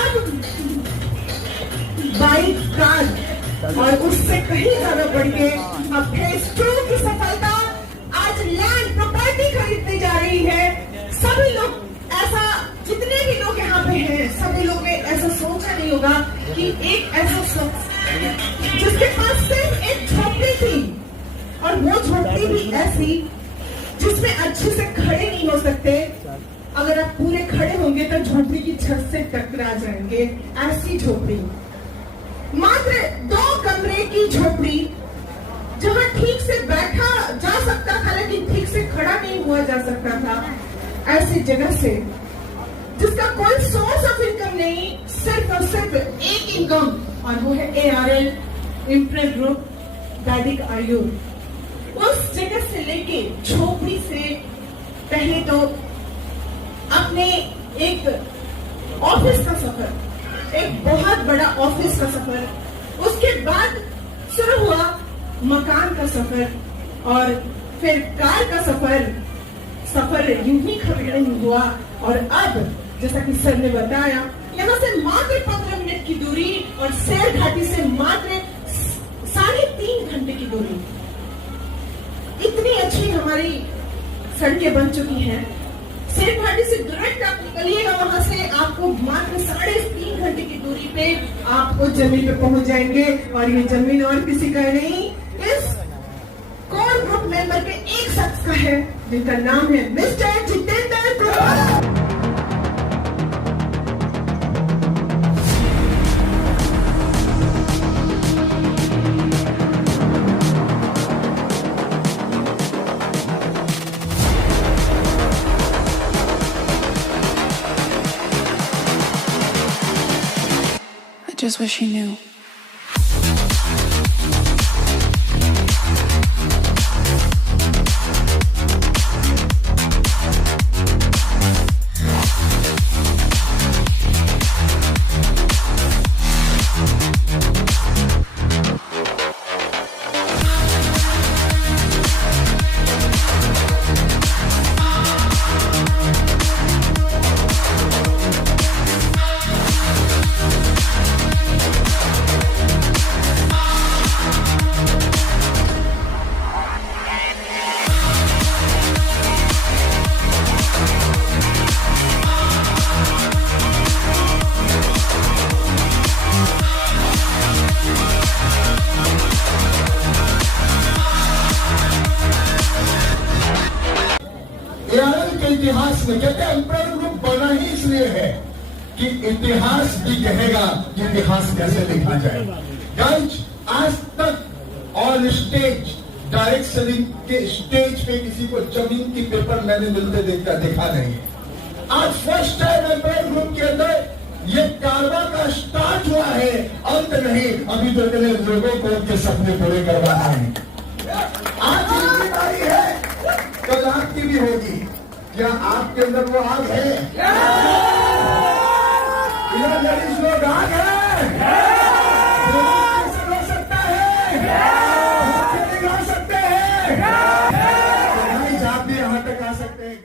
अब bike, car और उससे कहीं ज्यादा बढ़ के अब फेज 2 की सफलता, आज लैंड प्रॉपर्टी खरीदने जा रही है। सभी लोग ऐसा, जितने भी लोग यहाँ पे हैं, सभी लोग ने ऐसा सोचा नहीं होगा कि एक ऐसा शख्स जिसके पास सिर्फ एक झोपड़ी थी, और वो झोपड़ी भी ऐसी जिसमें अच्छे से खड़े नहीं हो सकते, अगर आप पूरे खड़े होंगे तो झोपड़ी की छत से टकरा जाएंगे, ऐसी झोपड़ी। मात्र 2 कमरे की झोपड़ी, जहां ठीक से बैठा जा सकता था लेकिन ठीक से खड़ा नहीं हुआ जा सकता था, ऐसी जगह से जिसका कोई सोर्स ऑफ इनकम नहीं, सिर्फ और सिर्फ एक इनकम, और वो है ARL इम्प्रेस ग्रुप वैदिक आयुर। उस जगह से लेके झोपड़ी से पहले तो अपने एक ऑफिस का सफर, एक बहुत बड़ा ऑफिस का सफर, उसके बाद शुरू हुआ मकान का सफर, और फिर कार का सफर। सफर यूं ही खत्म नहीं हुआ, और अब जैसा कि सर ने बताया, यहाँ से मात्र 15 मिनट की दूरी और सैर घाटी से मात्र 3.5 घंटे की दूरी। इतनी अच्छी हमारी सड़कें बन चुकी हैं। सैर घाटी से डायरेक्ट आप निकलिएगा, वहां से आपको मात्र 3.5 घंटे की दूरी पे आपको जमीन पे पहुंच जाएंगे, और ये जमीन और किसी का नहीं, इस कोर ग्रुप मेंबर के एक शख्स का है, जिनका नाम है mister Jitendra Prabhat. Just wish he knew. इतिहास में कहते हैं एम्पायर ग्रुप बना ही इसलिए है कि इतिहास भी कहेगा कि इतिहास कैसे लिखा जाए। गाइज, आज तक ऑन स्टेज डायरेक्ट सेलिंग के स्टेज पे किसी को जमीन की पेपर मैंने मिलते देखा नहीं है। आज फर्स्ट टाइम एम्पायर ग्रुप के अंदर ये कारवा का स्टार्ट हुआ है, अंत नहीं। अभी तो इतने लोगों को उनके सपने पूरे करवाना है। आज जिम्मेदारी है, कल आपकी भी होगी। क्या आपके अंदर वो आग है? ये लेडीज लोग आग है, कैसे ला सकता है, कैसे ला सकते हैं, आप भी यहाँ तक आ सकते हैं।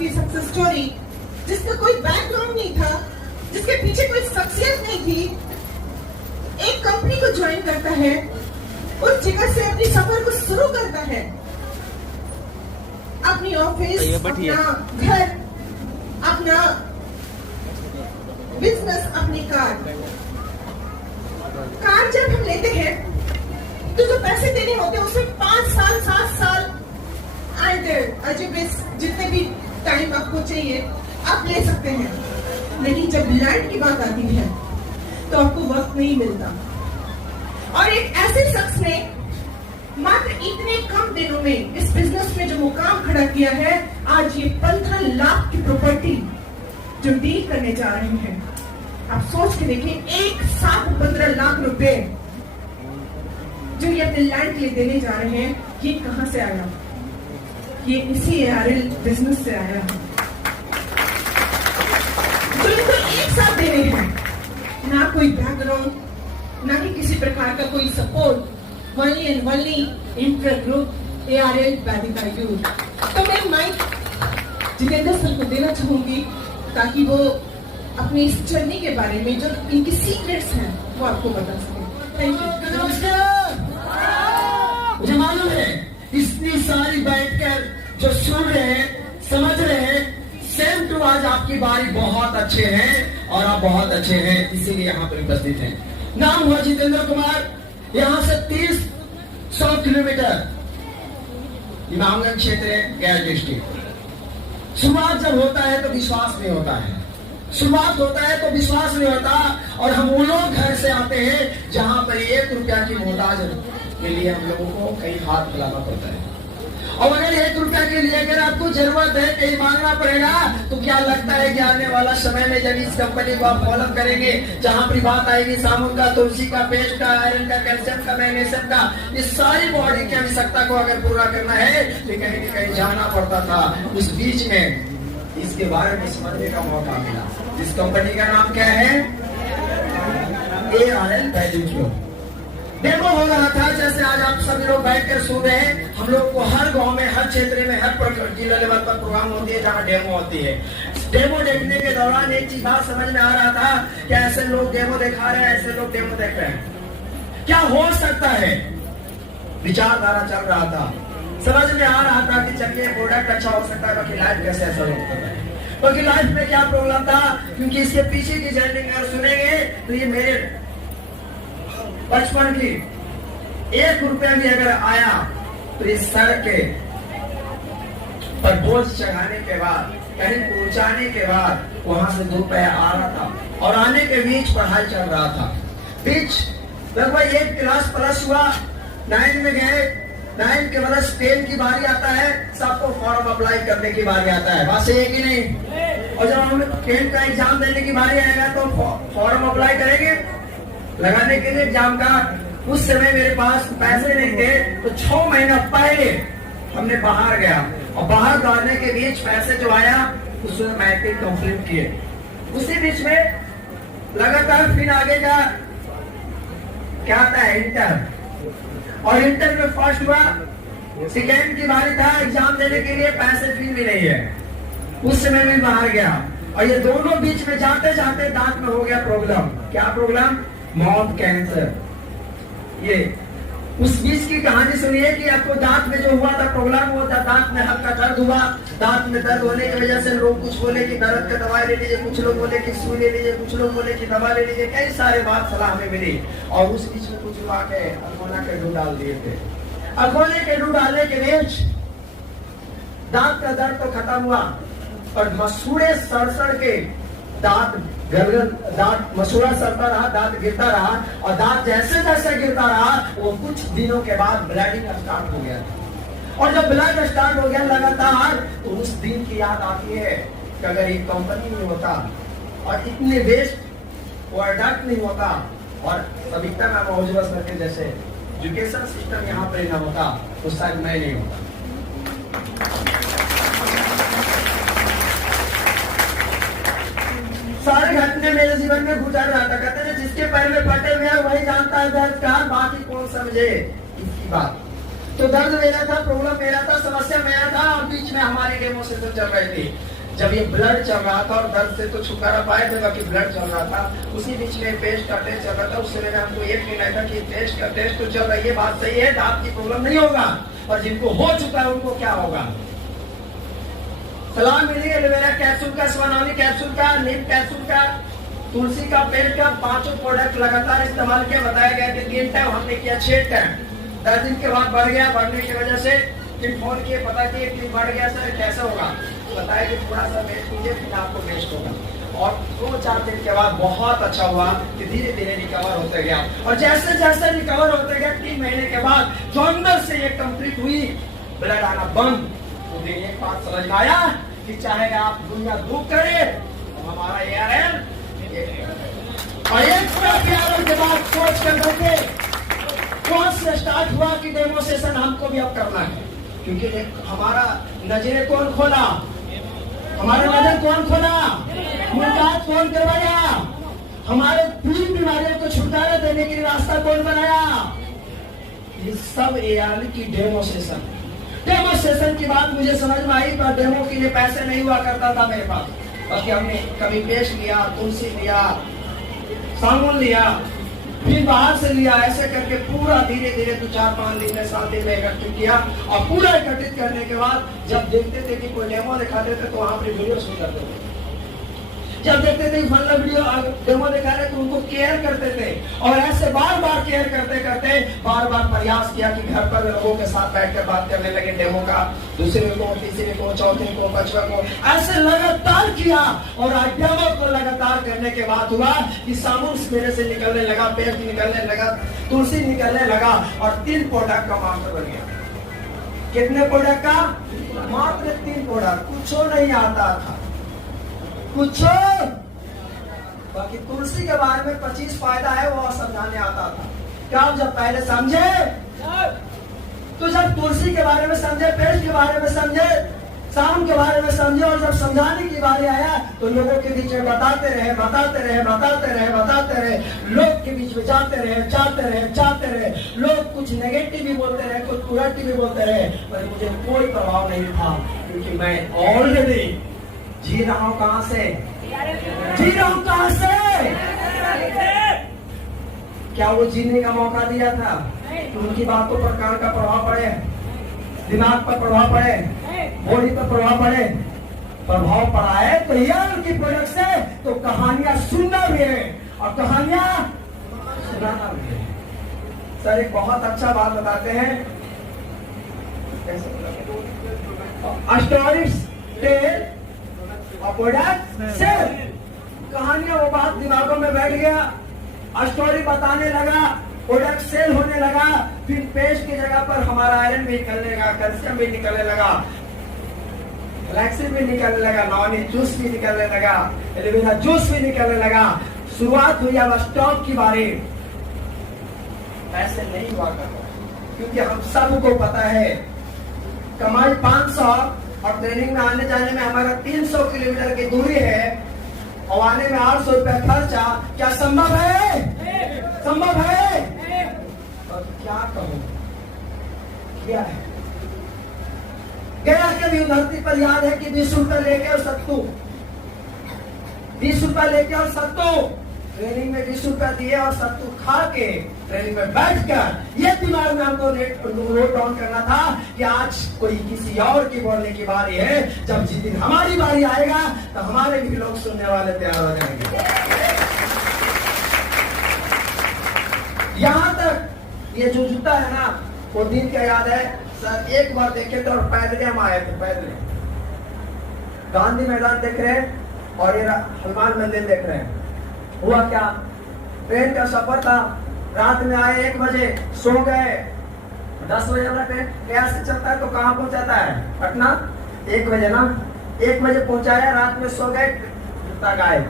की सक्सेस स्टोरी, जिसका कोई बैकग्राउंड नहीं था, जिसके पीछे कोई शख्सियत नहीं थी, एक कंपनी को ज्वाइन करता है, उस जगह से अपनी सफर को शुरू करता है, अपनी ऑफिस, अपना घर, अपना बिजनेस, अपनी कार जब हम लेते हैं तो जो पैसे देने होते हैं उसमें 5 साल 7 साल जितने भी टाइम आपको चाहिए आप ले सकते हैं, लेकिन जब लैंड की बात आती है तो आपको वक्त नहीं मिलता। और एक ऐसे शख्स ने मात्र इतने कम दिनों में इस बिजनेस में जो मुकाम खड़ा किया है, आज ये 15 लाख की प्रॉपर्टी जो डील करने जा रहे हैं, आप सोच के देखिए, एक साथ 15 लाख रुपए जो ये अपने लैंड के लिए देने जा रहे हैं, ये कहां से आया? ये इसी ARL बिजनेस से आया है। तो इनको एक साथ दे रहे हैं, ना कोई बैकग्राउंड, ना ही किसी प्रकार का कोई support, only and only inter group ARL Vedika youth. तो मैं माइक जितेंद्र सर को देना चाहूंगी ताकि वो अपनी इस जर्नी के बारे में जो इनकी सीक्रेट्स हैं वो आपको बता सके। Thank you. नमस्कार। मुझे मालूम है इतनी सारी बैठकर जो सुन रहे हैं, समझ रहे हैं, सेम टू आज आपकी बारी बहुत अच्छे हैं और आप बहुत अच्छे हैं, इसीलिए यहाँ पर उपस्थित हैं। नाम हुआ जितेंद्र कुमार, यहाँ से 30-100 किलोमीटर इमामगंज क्षेत्र है, गैर डिस्ट्रिक्ट। शुरुआत जब होता है तो विश्वास नहीं होता है, शुरुआत होता है तो विश्वास नहीं होता, और हम वो लोग घर से आते हैं जहां पर 1 रुपया की मोहताज के लिए हम लोगों को कहीं हाथ फैलाना पड़ता है। और अगर 1 रुपया के लिए अगर आपको जरूरत है, कहीं मांगना पड़ेगा, तो क्या लगता है कि आने वाला समय में जब इस कंपनी को आप फॉलो करेंगे, जहां पर बात आएगी साबुन का, तुलसी का, पेस्ट का, आयरन का, कैल्शियम का, मैग्नीशियम का, इस सारी बॉडी की आवश्यकता को अगर पूरा करना है तो कहीं न कहीं जाना पड़ता था। उस बीच में इसके बारे में समझने का मौका मिला। इस कंपनी का नाम क्या है? ARL वेदिका। डेमो हो रहा था, जैसे आज आप सभी लोग बैठकर सुन रहे हैं। हम लोग को हर गांव में, हर क्षेत्र में, हर जिला लेवल पर प्रोग्राम होती है जहां डेमो होती है। डेमो देखने के दौरान एक चीज बात समझ में आ रहा था कि ऐसे लोग डेमो दिखा रहे हैं, ऐसे लोग डेमो देख रहे हैं, क्या हो सकता है? विचारधारा चल रहा था, समझ में आ रहा था कि चलिए प्रोडक्ट अच्छा हो सकता है, बाकी लाइफ कैसे ऐसा हो सकता है, बाकी लाइफ में क्या प्रॉब्लम था, क्योंकि इसके पीछे की जर्नी अगर सुनेंगे तो ये मेरे बचपन की 1 रुपया भी अगर आया तो इस सर के पर बोझ चढ़ाने के बाद, कहीं पहुंचाने के बाद वहां से 2 रुपया आ रहा था, और आने के बीच पढ़ाई चल रहा था। बीच लगभग 1 क्लास प्लस हुआ, 9 में गए, 9 के बाद 10 की बारी आता है, सबको फॉर्म अप्लाई करने की बारी आता है, बात सही है कि नहीं? और जब हम 10 का एग्जाम देने की बारी आएगा तो फॉर्म अप्लाई करेंगे लगाने के लिए एग्जाम का। उस समय मेरे पास पैसे नहीं थे, तो 6 महीना पहले हमने बाहर गया, और बाहर जाने के बीच पैसे जो आया उसमें मैट्रिक कंप्लीट किए। उसी बीच में लगातार फिर आगे का क्या आता है, इंटर, और इंटर में फर्स्ट हुआ, सेकेंड की बारी था, एग्जाम देने के लिए पैसे फिर भी नहीं है, उस समय में बाहर गया। और ये दोनों बीच में जाते जाते दांत में हो गया प्रॉब्लम। क्या प्रॉब्लम? Mouth cancer. ये उस बीच की कहानी सुनिए कि आपको दांत में जो हुआ था प्रॉब्लम, वो था दांत में हल्का दर्द हुआ। दांत में दर्द होने की वजह से लोग कुछ बोले कि दर्द का दवाई ले लीजिए, कुछ लोग बोले कि सुई ले लीजिए, कुछ लोग बोले कि दवा ले लीजिए, कई सारे बात सलाह में मिली। और उस बीच में कुछ लोग आके अल्कोना के दूध डाल दिए थे। अल्कोना के दूध डालने के बीच दांत का दर्द तो खत्म हुआ, और मसूड़े सड़सड़ के दांत दांत मसूड़ा सड़ता रहा, दांत गिरता रहा, और दांत जैसे जैसे गिरता रहा वो कुछ दिनों के बाद ब्लीडिंग स्टार्ट हो गया। और जब ब्लड स्टार्ट हो गया लगातार, तो उस दिन की याद आती है कि अगर ये कंपनी नहीं होता और इतने वेस्ट प्रोडक्ट नहीं होता, और सविता मैम मौजूदा सर के जैसे एजुकेशन सिस्टम यहाँ पर ना होता, तो शायद मैं नहीं होता। सारे घटने मेरे जीवन में गुजर रहा था। कहते हैं जिसके पैर में फटे हुए हैं वही जानता है दर्द का, बाकी कौन समझे इसकी बात। तो दर्द मेरा था, प्रॉब्लम मेरा था, समस्या मेरा था, और बीच में हमारी डेमो सेशन चल रही थी। जब ये ब्लड चल रहा था, और दर्द से तो छुटकारा पाए थे कि ब्लड चल रहा था, उसी बीच में पेस्ट का टेस्ट चल रहा था। उस समय में हमको ये फील आया था कि पेस्ट का टेस्ट तो चल रही है, बात सही है, दांत की प्रॉब्लम नहीं होगा, और जिनको हो चुका है उनको क्या होगा। सलाह मिली एलोवेरा कैप्सूल का, स्वानौनी कैप्सूल का, नीम कैप्सूल का, तुलसी का पेड़ का, 5 प्रोडक्ट लगातार इस्तेमाल किया। बताया गया कि 3 टाइम, हमने किया 6 टाइम। 10 दिन के बाद बढ़ गया, बढ़ने की वजह से फिर फोन किए, पता किए कि बढ़ गया सर कैसे होगा। बताया कि थोड़ा सा वेस्ट कीजिए, फिर आपको वेस्ट होगा। और 2-4 दिन के बाद बहुत अच्छा हुआ कि धीरे धीरे रिकवर होते गया, और जैसे जैसे रिकवर होते गया 3 महीने के बाद जो अंदर से ये कंप्लीट हुई, ब्लड आना बंद। तो एक बात समझ में आया कि चाहे आप दुनिया दूर करें, तो हमारा ARN और एक पूरा ARN के बाद सोच कर बैठे, कौन से स्टार्ट हुआ कि डेमो सेशन हमको भी अब करना है। क्योंकि हमारा नजरे कौन खोला, हमारा नजर कौन खोला, मुलाकात कौन करवाया, हमारे 3 बीमारियों को छुटकारा देने के लिए रास्ता कौन बनाया। ये सब ARN की डेमो सेशन। डेमो सेशन की बात मुझे समझ में आई, पर डेमो के लिए पैसे नहीं हुआ करता था मेरे पास। बाकी हमने कभी पेस्ट लिया, तुलसी लिया, साबुन लिया, फिर बाहर से लिया, ऐसे करके पूरा धीरे धीरे 2-4-5 दिन में 7 दिन में इकट्ठित किया। और पूरा इकट्ठित करने के बाद जब देखते थे कि कोई डेमो दिखाते थे तो वहां पर वीडियो शुरू करते थे। जब देखते थे फला वीडियो डेमो दिखा रहे तो उनको केयर करते थे, और ऐसे बार बार केयर करते करते बार बार प्रयास किया कि घर पर लोगों के साथ बैठकर बात करने लगे डेमो का, दूसरे को, तीसरे को, चौथे को, पांचवा को, ऐसे लगातार किया। और आज डेमो को लगातार करने के बाद हुआ कि साबुन मेरे से निकलने लगा, पेस्ट निकलने लगा, तुलसी निकलने लगा, और 3 प्रोडक्ट का मास्टर बन गया। कितने प्रोडक्ट का? मात्र 3 प्रोडक्ट। कुछ नहीं आता था, कुछ। बाकी तुलसी के बारे में 25 फायदा है वो समझाने आता था। क्या आप जब पहले समझे, तो जब तुलसी के बारे में समझे, पेस्ट के बारे में समझे, साबुन के बारे में समझे, और जब समझाने की बारी आया तो लोगों के बीच में बताते रहे, बताते रहे, बताते रहे, बताते रहे, लोग के बीच में जाते रहे, जाते रहे, जाते रहे। लोग कुछ नेगेटिव भी बोलते रहे, कुछ पॉजिटिव भी बोलते रहे, पर मुझे कोई प्रभाव नहीं था, क्योंकि मैं ऑलरेडी जी रहा हूं। कहां से जी रहा हूं? कहां से? क्या वो जीने का मौका दिया था कि उनकी बातों पर कान का प्रभाव पड़े, दिमाग पर प्रभाव पड़े, बॉडी पर प्रभाव पड़े? प्रभाव पड़ा है तो यार उनकी प्रोडक्ट से तो कहानियां सुनना भी है, और कहानियां सुनाना भी है। सर एक बहुत अच्छा बात बताते हैं, स्टोरीज टेल और प्रोडक्ट सेल। कहानियां वो बात दिमागों में बैठ गया, स्टोरी बताने लगा, प्रोडक्ट सेल होने लगा। फिर पेस्ट की जगह पर हमारा आयरन भी निकलने लगा, कैल्शियम भी निकलने लगा, फ्लैक्सीन भी निकलने लगा, नॉनी जूस भी निकलने लगा, एलोवेरा जूस भी निकलने लगा। शुरुआत हुई अब स्टॉक की बारी। ऐसे नहीं हुआ करता, क्योंकि हम सबको पता है कमाई 500 और ट्रेनिंग में आने जाने में हमारा 300 किलोमीटर की दूरी है, और आने में 800 रुपया खर्चा। क्या संभव है? संभव है? और क्या कहूं, क्या है? गया के भी धरती पर याद है कि 20 रुपया लेके और सत्तू, 20 रुपया लेके और सत्तू, ट्रेनिंग में 20 रुपया दिए और सत्तू खा के ट्रेनिंग में बैठकर ये दिमाग में हमको नोट डाउन करना था कि आज कोई किसी और की बोलने की बारी है। जब जिस दिन हमारी बारी आएगा तो हमारे भी लोग सुनने वाले तैयार हो जाएंगे। यहाँ तक ये जो जूता है ना, वो दिन का याद है सर। एक बार देखे तो पैदल हम आए थे, पैदल गांधी मैदान देख रहे हैं और ये हनुमान मंदिर देख रहे हैं। हुआ क्या, ट्रेन का सफर था, रात में आए 1 बजे, सो गए। 10 बजे वाला ट्रेन गया से चलता है तो कहाँ पहुंचाता है? पटना। 1 बजे ना, 1 बजे पहुंचाया, रात में सो गए, जूता गायब।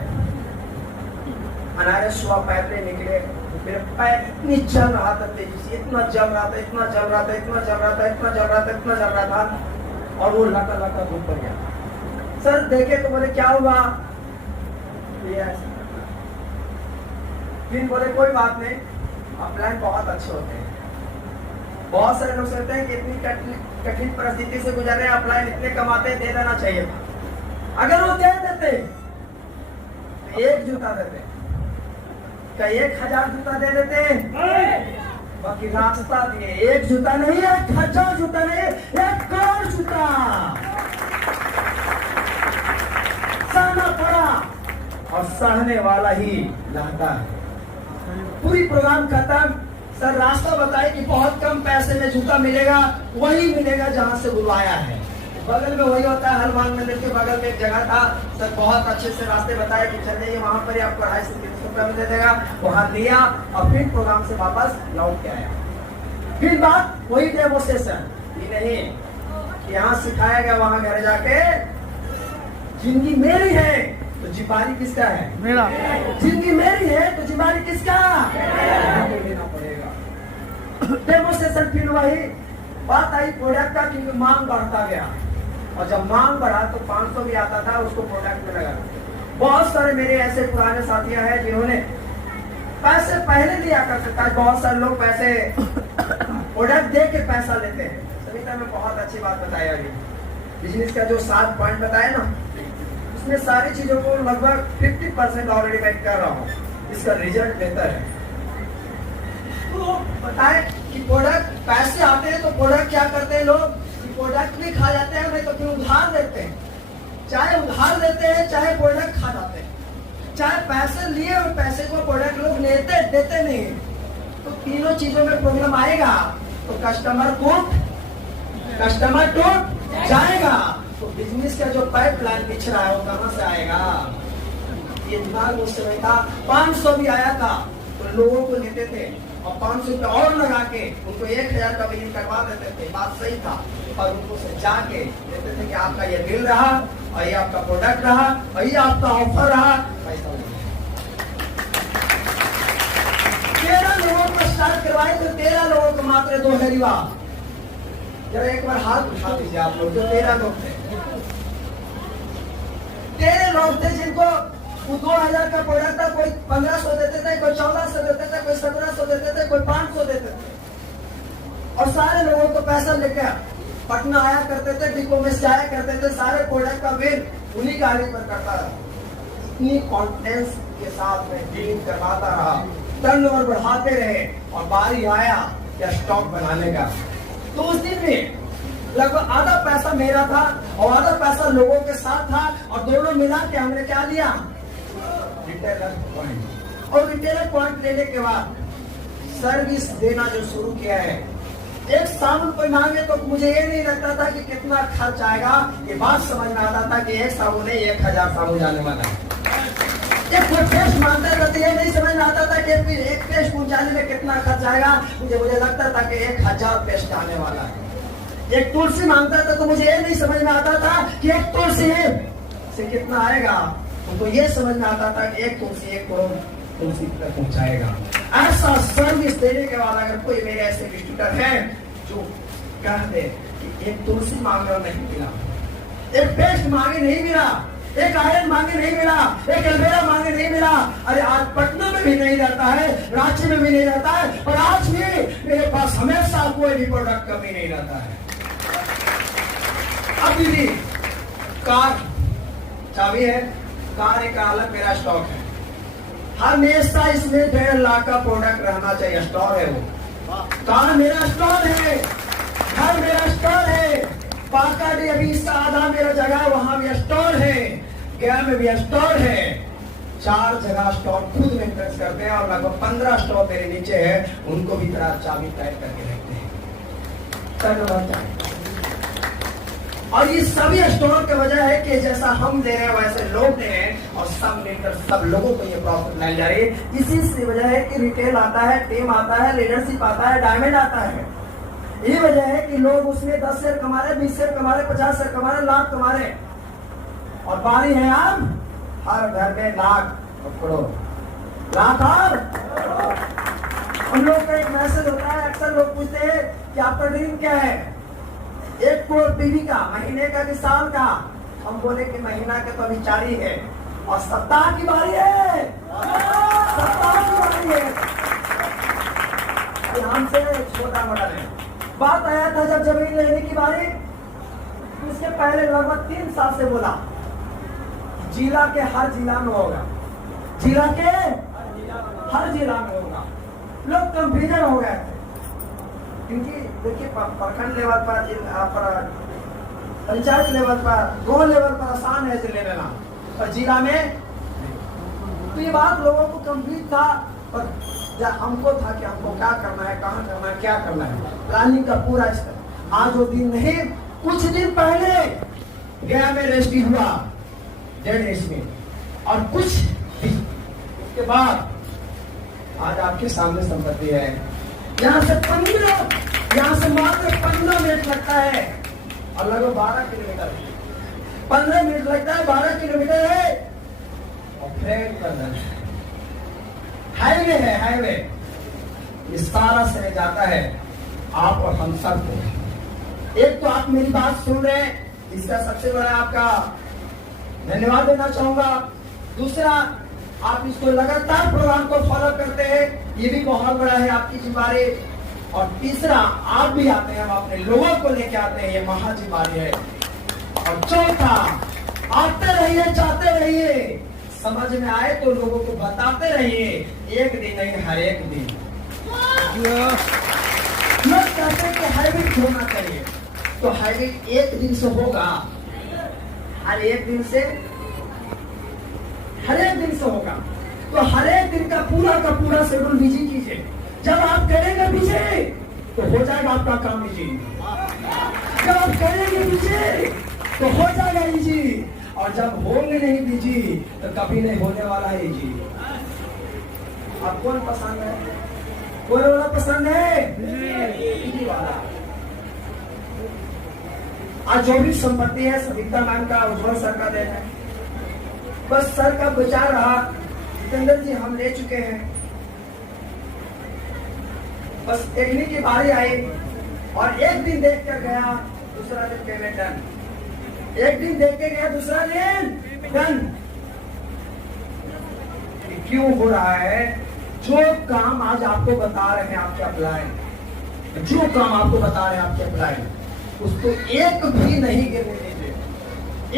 अनारे सुबह पैदल निकले, मेरे पैर इतनी जल रहा था तेजी से, इतना जल रहा था, इतना जल रहा था, इतना जल रहा था, इतना जल रहा था, इतना जल रहा था, और वो लका लका धूप पड़ गया। सर देखे तो बोले क्या हुआ? फिर बोले कोई बात नहीं, अपलाइन बहुत अच्छे होते हैं। बहुत सारे लोग सोचते हैं कि इतनी कठिन परिस्थिति से गुजर रहे हैं, अपलाइन इतने कमाते हैं, दे देना चाहिए। अगर वो दे देते, एक जूता देते, क्या 1000 जूता दे देते? बाकी रास्ता दिए, एक जूता नहीं, 1000 जूता नहीं, 1 करोड़ जूता सहना पड़ा, और सहने वाला ही लाता है। पूरी प्रोग्राम खत्म, सर रास्ता बताए कि बहुत कम पैसे में जूता मिलेगा, वही मिलेगा जहां से बुलाया है। बगल में वही होता है, हनुमान मंदिर के बगल में एक जगह था, सर बहुत अच्छे से रास्ते बताए कि चल जाइए वहां पर, आपको 250 से 300 रुपये में दे देगा। वहां लिया और फिर प्रोग्राम से वापस लौट के आया। फिर बात वही डेमोस्ट्रेशन ये नहीं, यहाँ सिखाया गया वहां घर जाके, जिंदगी मेरी है तो जिम्मेदारी किसका है? मेरा। जिंदगी मेरी है तो जिम्मेदारी किसका? लेना पड़ेगा। डेमोस्ट्रेशन फिर वही बात आई प्रोडक्ट का, क्योंकि मांग बढ़ता गया, और जब मांग बढ़ा तो 500 भी आता था, उसको प्रोडक्ट में लगा। बहुत सारे मेरे ऐसे पुराने साथियां हैं जिन्होंने पैसे पहले दिया करते थे, बहुत सारे लोग पैसे प्रोडक्ट दे के पैसा लेते हैं। सविता में बहुत अच्छी बात बताई अभी, बिजनेस का जो 7 पॉइंट बताया ना, उसमें सारी चीजों को लगभग 50% ऑलरेडी मैं कर रहा हूँ, इसका रिजल्ट बेहतर है। तो बताए कि प्रोडक्ट पैसे आते हैं तो प्रोडक्ट क्या करते हैं लोग, प्रोडक्ट भी खा जाते हैं, नहीं तो फिर उधार देते हैं। चाहे उधार देते हैं, चाहे प्रोडक्ट खा जाते हैं, चाहे पैसे लिए और पैसे को प्रोडक्ट लोग लेते देते नहीं। तो तीनों चीजों में प्रॉब्लम आएगा, तो कस्टमर टूट जाएगा। तो बिजनेस का जो पाइपलाइन बिछ रहा है वो कहां से आएगा? ये दिमाग उस समय था। 500 भी आया था तो लोगों को लेते थे, और 500 रुपये और लगा के उनको 1000 का बिलिंग करवा देते थे। बात सही था, और उनको से जाके देते थे कि आपका ये बिल रहा, और ये आपका प्रोडक्ट रहा, और ये आपका ऑफर रहा, पैसा 13 लोगों को स्टार्ट करवाए तो 13 लोगों को मात्र 2000 रिवा। जरा एक बार हाथ उठा दीजिए आप लोग, जो 13 लोग थे, 13 लोग थे जिनको 2000 का प्रोडक्ट था, कोई 1500 देते थे, कोई 1400 देते थे, कोई 1700 देते थे, कोई 500 देते थे, और सारे लोगों को पैसा लेकर पटना आया करते थे, डिपो में से आया करते थे, सारे प्रोडक्ट का बिल उन्हीं गाड़ी पर करता रहा। इतनी कॉन्फिडेंस के साथ में डीलिंग करवाता रहा, टर्नओवर बढ़ाते रहे, और बारी आया या स्टॉक बनाने का। तो उस दिन में लगभग आधा पैसा मेरा था और आधा पैसा लोगों के साथ था, और दोनों मिला के हमने क्या लिया? Retailer point. और रिटेलर पॉइंट लेने के बाद सर्विस देना जो शुरू किया है। एक साबुन कोई मांगे तो मुझे ये नहीं लगता था कि कितना खर्च आएगा, ये बात समझ में आता था कि एक साबुन है 1000 साबुन जाने वाला है। एक कोई पेस्ट मांगता था तो ये नहीं समझ में आता था कि एक पेस्ट पहुंचाने में कितना खर्च आएगा, मुझे लगता था कि 1000 पेस्ट आने वाला है। एक तुलसी मांगता था तो मुझे ये नहीं समझ में आता था कि एक तुलसी से कितना आएगा, तो ये समझ में आता था कि एक तुलसी 1 करोड़ तुलसी तक पहुंचाएगा। ऐसा सर्विस देने के बाद अगर कोई मेरे ऐसे डिस्ट्रीब्यूटर है जो कह दे कि एक तुलसी मांगे और नहीं मिला, एक पेस्ट मांगे नहीं मिला, एक आयरन मांगे नहीं मिला, एक एलोवेरा मांगे नहीं मिला, अरे आज पटना में भी नहीं रहता है, रांची में भी नहीं रहता है, और आज भी मेरे पास हमेशा कोई भी प्रोडक्ट कमी नहीं रहता है। अभी भी कार चाबी है, कार एक अलग मेरा स्टॉक है, हमेशा इसमें 1.5 लाख का प्रोडक्ट रहना चाहिए। स्टोर है वो, कार मेरा स्टोर है, घर मेरा स्टोर है, पाकाडी अभी इसका आधा मेरा जगह वहां भी स्टोर है, गया में भी स्टोर है। 4 जगह स्टोर खुद मेंटेन करते हैं, और लगभग 15 स्टोर मेरे नीचे है, उनको भी तरह चाबी टाइप करके रखते हैं। और ये सभी स्टोर की वजह है कि जैसा हम दे रहे हैं वैसे लोग दे रहे हैं, और सब मिलकर सब लोगों को ये प्रॉफिट लाई जा रही है। इसी से वजह है कि रिटेल आता है, टीम आता है, लीडरशिप आता है, डायमंड आता है। ये वजह है कि लोग उसमें 10 शेयर कमा रहे, 20 शेयर कमा रहे, 50 शेयर कमा रहे, लाख कमा रहे, और बारी है अब हर घर में लाख और करोड़, लाख और उन लोग का एक मैसेज होता है। अक्सर लोग पूछते हैं कि आपका ड्रीम क्या है, 1 करोड़ पीवी का, महीने का कि साल का? हम बोले कि महीना के तो अभी 4 ही है, और सप्ताह की बारी है, सप्ताह की बारी है। हमसे छोटा मॉडल है, बात आया था जब जमीन लेने की बारी, इसके पहले लगभग 3 साल से बोला जिला के हर जिला में होगा, जिला के हर जिला में होगा। लोग कंफ्यूजन हो गए थे, क्योंकि देखिए प्रखंड लेवल पर, पंचायत लेवल पर, गांव लेवल पर आसान है जिले लेना, पर जिला में तो ये बात लोगों को कंफ्यूज था। पर हमको था कि हमको क्या करना है, कहाँ करना है, क्या करना है, प्लानिंग का पूरा स्तर। आज वो दिन नहीं, कुछ दिन पहले गया में रजिस्ट्री हुआ 1.5 में, और कुछ उसके बाद आज आपके सामने संपत्ति है। यहाँ से मात्र 15 मिनट लगता है, और लगभग 12 किलोमीटर, 15 मिनट लगता है, 12 किलोमीटर है, और फिर हाईवे है, हाईवे ये सारा समय जाता है आप और हम सब को। एक तो आप मेरी बात सुन रहे हैं, इसका सबसे बड़ा आपका धन्यवाद देना चाहूंगा। दूसरा, आप इसको लगातार प्रोग्राम को फॉलो करते हैं, ये भी बहुत बड़ा है आपकी जिम्मेदारी। और तीसरा, आप भी आते हैं, हम अपने लोगों को लेके आते हैं, ये महा जिम्मेदारी है। और चौथा, आते रहिए, जाते रहिए, समझ में आए तो लोगों को बताते रहिए, एक दिन नहीं हर एक दिन। लोग कहते हैं कि हाईब्रिड होना चाहिए, तो हाईब्रिड एक दिन से होगा, हर एक दिन से होगा। तो हर एक दिन का पूरा शेड्यूल बिजी कीजिए। जब आप करेंगे बिजी तो हो जाएगा आपका काम बिजी, जब आप करेंगे बिजी तो हो जाएगा इजी, और जब होंगे नहीं बिजी तो कभी नहीं होने वाला है इजी। आप कौन पसंद है? कौन वाला पसंद है? इजी वाला। आज जो भी संपत्ति है सविता मैम का, उज्जवल सर का देना है। बस सर का विचार रहा, जितेंद्र जी हम ले चुके हैं, बस देखने की बारी आई, और एक दिन देख कर गया, दूसरा दिन पेमेंट डन। एक दिन देख के गया, दूसरा दिन डन। क्यों हो रहा है? जो काम आज आपको बता रहे हैं आपके अप्लाई, जो काम आपको बता रहे हैं आपके अप्लाई, उसको एक भी नहीं गिरने दीजिए,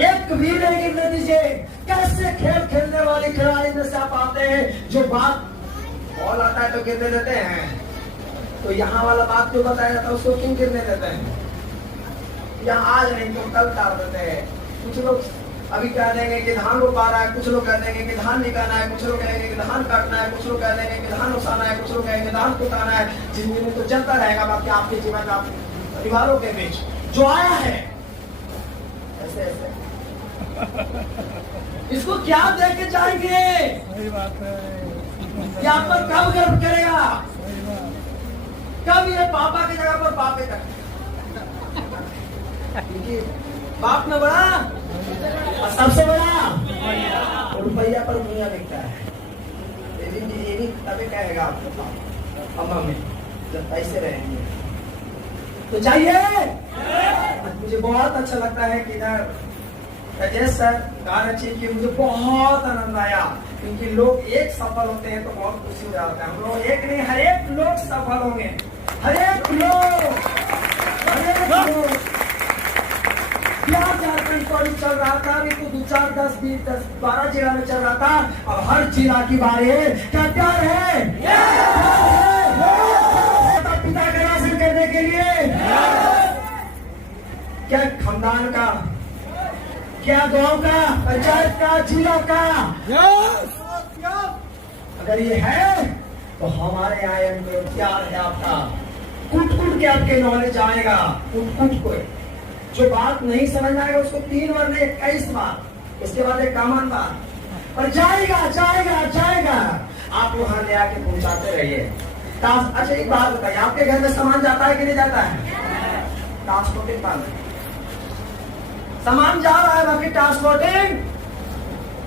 एक भी नहीं गिरने दीजिए। कैसे खेल खेलने वाले खिलाड़ी में से आप आते हैं, जो बात बॉल आता है तो गिरने देते हैं, तो यहाँ वाला बात क्यों बताया जाता है, उसको क्यों गिरने देते हैं? यहाँ आज नहीं तो कल उतार देते हैं। कुछ लोग अभी कह देंगे कि धान रोपा रहा है, कुछ लोग कह देंगे कि धान निकालना है, कुछ लोग कहेंगे कि धान काटना है, कुछ लोग कह देंगे कि धान उसाना है, कुछ लोग कहेंगे धान कुटाना है। जिंदगी में तो चलता रहेगा, बाकी आपके जीवन आप परिवारों के बीच जो आया है ऐसे ऐसे इसको क्या दे के जाएंगे? सही बात है। ये आप पर कब गर्व करेगा? कब ये पापा की जगह पर बापे कर? बाप में बड़ा और सबसे बड़ा रुपया पर दुनिया दिखता है। ये भी तभी कहेगा आपको अम्मा में जब पैसे रहेंगे तो चाहिए। मुझे बहुत अच्छा लगता है कि इधर राजेश सर गाना चीज की मुझे बहुत आनंद आया, क्योंकि लोग एक सफल होते हैं तो बहुत खुशी हो जाता है। हम लोग एक नहीं, हर एक लोग सफल होंगे, हर एक लोग। झारखंड कॉलेज चल रहा था, अभी तो 2, 4, 10, 20, 12 जिला में चल रहा था, अब हर जिला की बारी है। क्या प्यार है? पिता का राशन करने के लिए क्या खानदान का, क्या गांव का, पंचायत का, जिला का, अगर ये है तो हमारे यहाँ प्यार है आपका। कुट कुट के आपके नॉलेज आएगा, कुट कुट को। जो बात नहीं समझ आएगा उसको 3 बार नहीं 21 बार, उसके बाद एक कामन बार, पर जाएगा जाएगा जाएगा। आप वहां ले आके पहुंचाते रहिए। अच्छा एक बात बताइए, आपके घर में सामान जाता है कि नहीं जाता है? ट्रांसपोर्टिंग सामान जा रहा है, बाकी ट्रांसपोर्टिंग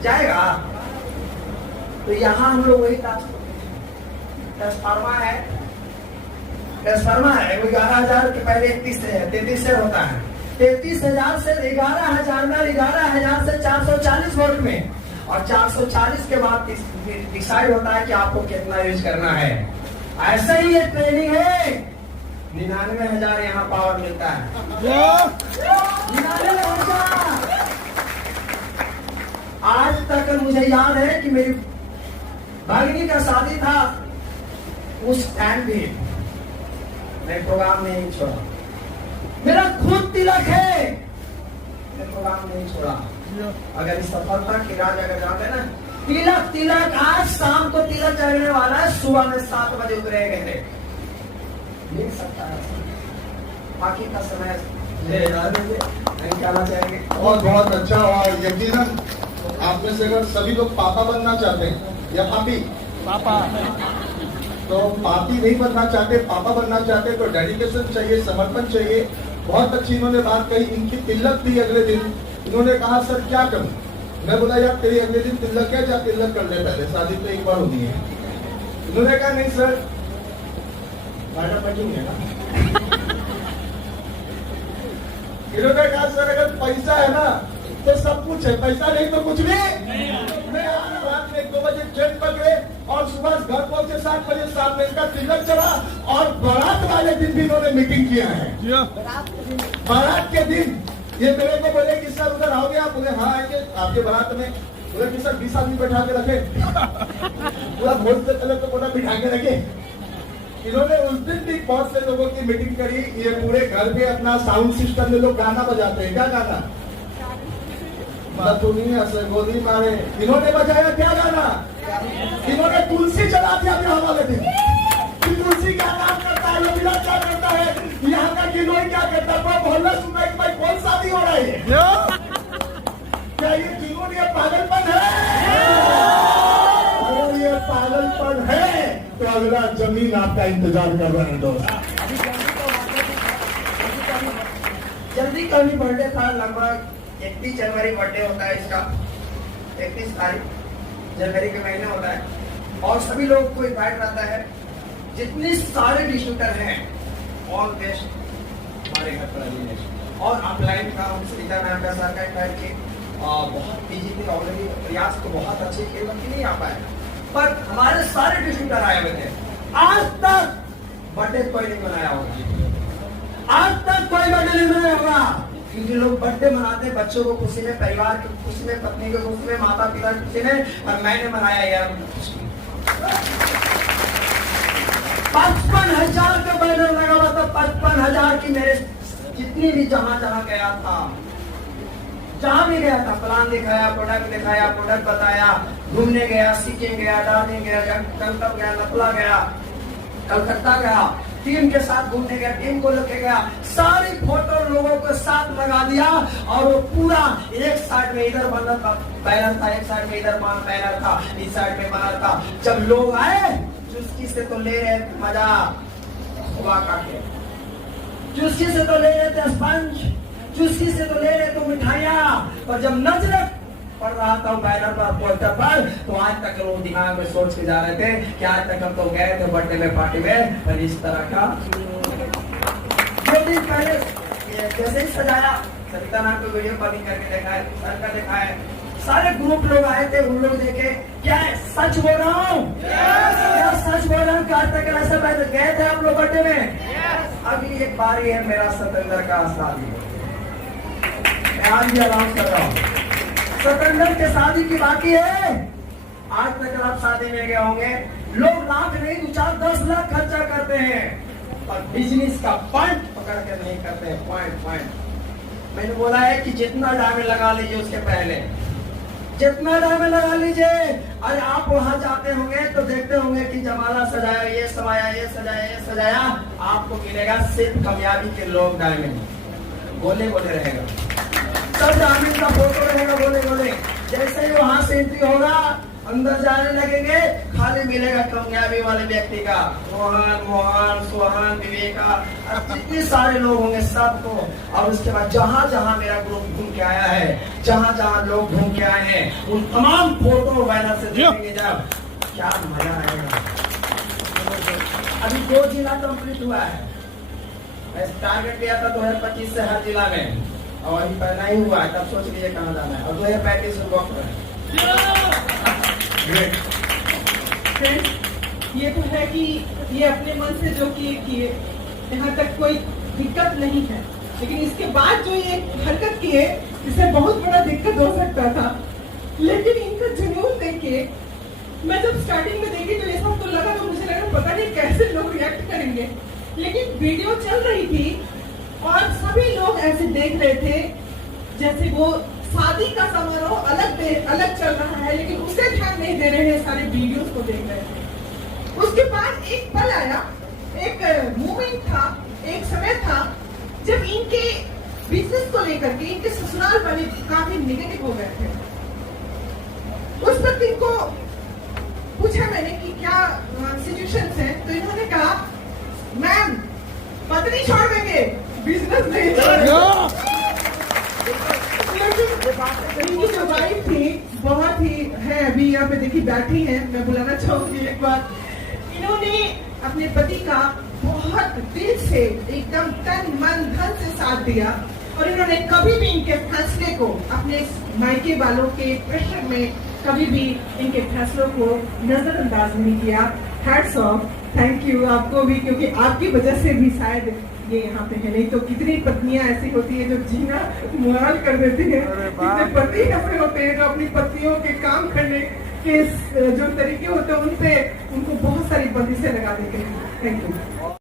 जाएगा। तो यहाँ हम लोग वही ट्रांसफार्मर है, वो 11,000 के पहले 33 होता है। 33,000 से 11,000 में, 11,000 से 440 वोल्ट में, और 440 के बाद डिसाइड होता है कि आपको कितना यूज करना है। ऐसा ही ये ट्रेनिंग है। 99,000 यहाँ पावर मिलता है। 99,000। आज तक मुझे याद है कि मेरी भागिनी का शादी था, उस टाइम भी मैं प्रोग्राम नहीं छोड़ा। मेरा खुद तिलक है, मैं प्रोग्राम नहीं छोड़ा। अगर इस सफलता की राज अगर जाते ना, तिलक तिलक आज शाम को तिलक चढ़ने वाला है, सुबह में 7 बजे उतरेंगे। मिल सकता है, बाकी का समय नहीं कहना चाहेंगे। और बहुत अच्छा। और यकीनन आप में से अगर सभी लोग पापा बनना चाहते हैं या पापी, तो पापी नहीं बनना चाहते, पापा बनना चाहते, तो डेडिकेशन चाहिए, समर्पण चाहिए। बहुत अच्छी इन्होंने बात कही। इनकी तिलक थी अगले दिन, इन्होंने कहा सर क्या करूं? मैं बोला यार तेरी अगले दिन तिलक है, जा तिलक कर ले, पहले शादी तो एक बार होती है। इन्होंने कहा नहीं सर, गाना बजेंगे ना। इन्होंने कहा सर अगर पैसा है ना तो सब कुछ है, पैसा नहीं तो कुछ भी नहीं। मैं रात में 2 बजे ट्रेन पकड़े और सुबह घर पहुंचे 7 बजे, 7 बजे का तिलक चढ़ा। और बारात वाले दिन भी इन्होंने मीटिंग किया है। बारात के दिन ये मेरे को बोले कि सर उधर आओगे आप? बोले हाँ आएंगे। आपके बारात में बोले कि सर 20 आदमी बैठा के रखे, पूरा भोज से पहले तो पूरा बिठा के रखे। इन्होंने उस दिन भी बहुत से लोगों की मीटिंग करी। ये पूरे घर पे अपना साउंड सिस्टम में लोग गाना बजाते हैं। क्या गाना? दुनिया से गोली मारे। इन्होंने बजाया क्या गाना? इन्होंने तुलसी चला दिया ब्याह वाले दिन। तुलसी क्या काम करता है, लोग क्या करता है, यहाँ का किलोई क्या करता है? मोहल्ला सुन रहा है कि भाई कौन शादी हो रहा है? क्या ये जुनून, ये पागलपन है? अगर ये पागलपन है तो अगला जमीन आपका इंतजार कर रहा है दोस्त। जल्दी का भी बर्थडे था, लगभग 31 जनवरी बर्थडे होता है इसका, 31 तारीख जनवरी के महीने होता है। और सभी लोग को इन्वाइट रहता है, जितने सारे डिस्ट्रीब्यूटर हैं, ऑल बेस्ट हमारे घर पर। और अपलाइन का सुनीता मैम का सर का इन्वाइट किए, बहुत बिजी थे ऑलरेडी, प्रयास तो बहुत अच्छे किए, बाकी नहीं आ पाए, पर हमारे सारे डिस्ट्रीब्यूटर आए हुए थे। आज तक बर्थडे कोई नहीं मनाया होगा, आज तक कोई बर्थडे नहीं मनाया होगा, क्योंकि लोग बर्थडे मनाते हैं बच्चों को खुशी में, परिवार की खुशी में, पत्नी की खुशी में, माता पिता की खुशी में। और मैंने मनाया यार 55,000 का बैनर लगा हुआ था, 55,000 की। मेरे जितनी भी जहां जहां गया था, जहां भी गया था, प्लान दिखाया, प्रोडक्ट दिखाया, प्रोडक्ट बताया, घूमने गया, सिक्किम गया, दार्जिलिंग गया, गंगटोक गया, नथुला गया, कलकत्ता गया, टीम के साथ घूमने गया, टीम को लेके गया, सारी फोटो लोगों को साथ लगा दिया। और वो पूरा एक साइड में इधर बैनर था, एक साइड में इधर बैनर था, इस साइड में बैनर था। जब लोग आए, चुस्की से तो ले रहे थे मजा, हुआ काटे, चुस्की से तो ले रहे थे स्पंज, चुस्की से तो ले रहे थे मिठाइयाँ। और जब नजर पढ़ रहा था बैनर पर, पोस्टर पर, तो आज तक लोग दिमाग में सोच के जा रहे थे कि आज तक हम तो गए थे बर्थडे में, पार्टी में, पर इस तरह का जो दिन पहले जैसे ही सजाया, सरिता नाम को वीडियो कॉलिंग करके देखा है, सर का देखा है, सारे ग्रुप लोग आए थे, उन लोग देखे, क्या सच बोल रहा हूँ? क्या सच बोल रहा हूँ? आज तक ऐसा गए थे आप लोग बर्थडे में? अभी एक बारी है मेरा सतेंद्र का शादी, आज भी अनाउंस कर रहा हूँ, सतेंद्र के शादी की बाकी है। आज तक आप शादी में गए होंगे, लोग लाख नहीं 2-4-10 लाख खर्चा करते हैं, और बिजनेस का पॉइंट पकड़ के नहीं करते हैं, पॉइंट। मैंने बोला है कि जितना डायमंड लगा लीजिए उसके पहले, जितना डायमंड लगा लीजिए। अरे आप वहां जाते होंगे तो देखते होंगे कि जमाला सजाया, ये सजाया, ये सजाया, ये सजाया, आपको मिलेगा सिर्फ कामयाबी के लोग डायमंड, बोले बोले रहेगा, सब डायमंड का फोटो रहेगा, बोले बोले। जैसे ही वहां से एंट्री होगा, अंदर जाने लगेंगे, खाली मिलेगा कामयाबी वाले व्यक्ति का, मोहन, मोहन, सोहन, विवेका, जितने सारे लोग होंगे सबको। और उसके बाद जहां जहां मेरा ग्रुप घूम के आया है, जहां जहां लोग घूम के आए हैं, उन तमाम फोटो बैनर से देखेंगे जब, क्या मजा आएगा। अभी 2 जिला कंप्लीट हुआ है, मैं टारगेट दिया था 2025 से हर जिला में, और अभी पहला ही हुआ है, तब सोच लीजिए कहाँ जाना है, और 2035 में वक्त है। ये तो है कि ये अपने मन से जो किए, यहाँ तक कोई दिक्कत नहीं है, लेकिन इसके बाद जो ये हरकत की है इससे बहुत बड़ा दिक्कत हो सकता था। लेकिन इनका जुनून देख के मैं जब स्टार्टिंग में देखी तो ये सब तो लगा, तो मुझे लगा पता नहीं कैसे लोग रिएक्ट करेंगे, लेकिन वीडियो चल रही थी और सभी लोग ऐसे देख रहे थे जैसे वो शादी का समारोह अलग चल रहा है, लेकिन उसे ध्यान नहीं दे रहे हैं, सारे वीडियोस को देख रहे थे। उसके बाद एक पल आया, एक मोमेंट था, एक समय था जब इनके बिजनेस को लेकर के इनके ससुराल वाले काफी नेगेटिव हो गए थे। उस वक्त इनको पूछा मैंने कि क्या सिचुएशंस हैं, तो इन्होंने कहा मैम पत्नी छोड़ देंगे, बिजनेस नहीं छोड़ेंगे। इनकी जो वाइफ थी बहुत ही है, अभी यहाँ पे देखी बैठी है, मैं बुलाना चाहूंगी एक बार। इन्होंने अपने पति का बहुत दिल से एकदम तन मन धन से साथ दिया और इन्होंने कभी भी इनके फैसले को, अपने मायके वालों के प्रेशर में कभी भी इनके फैसलों को नजरअंदाज नहीं किया। हैट्स ऑफ, थैंक यू आपको भी, क्योंकि आपकी वजह से भी शायद ये यहाँ पे है, नहीं तो कितनी पत्नियां ऐसी होती है जो जीना मुहाल कर देती है, कितने पति ऐसे होते हैं जो अपनी पत्नियों के काम करने के जो तरीके होते हैं उनपे उनको बहुत सारी बंदिशें लगा देते हैं। Thank you.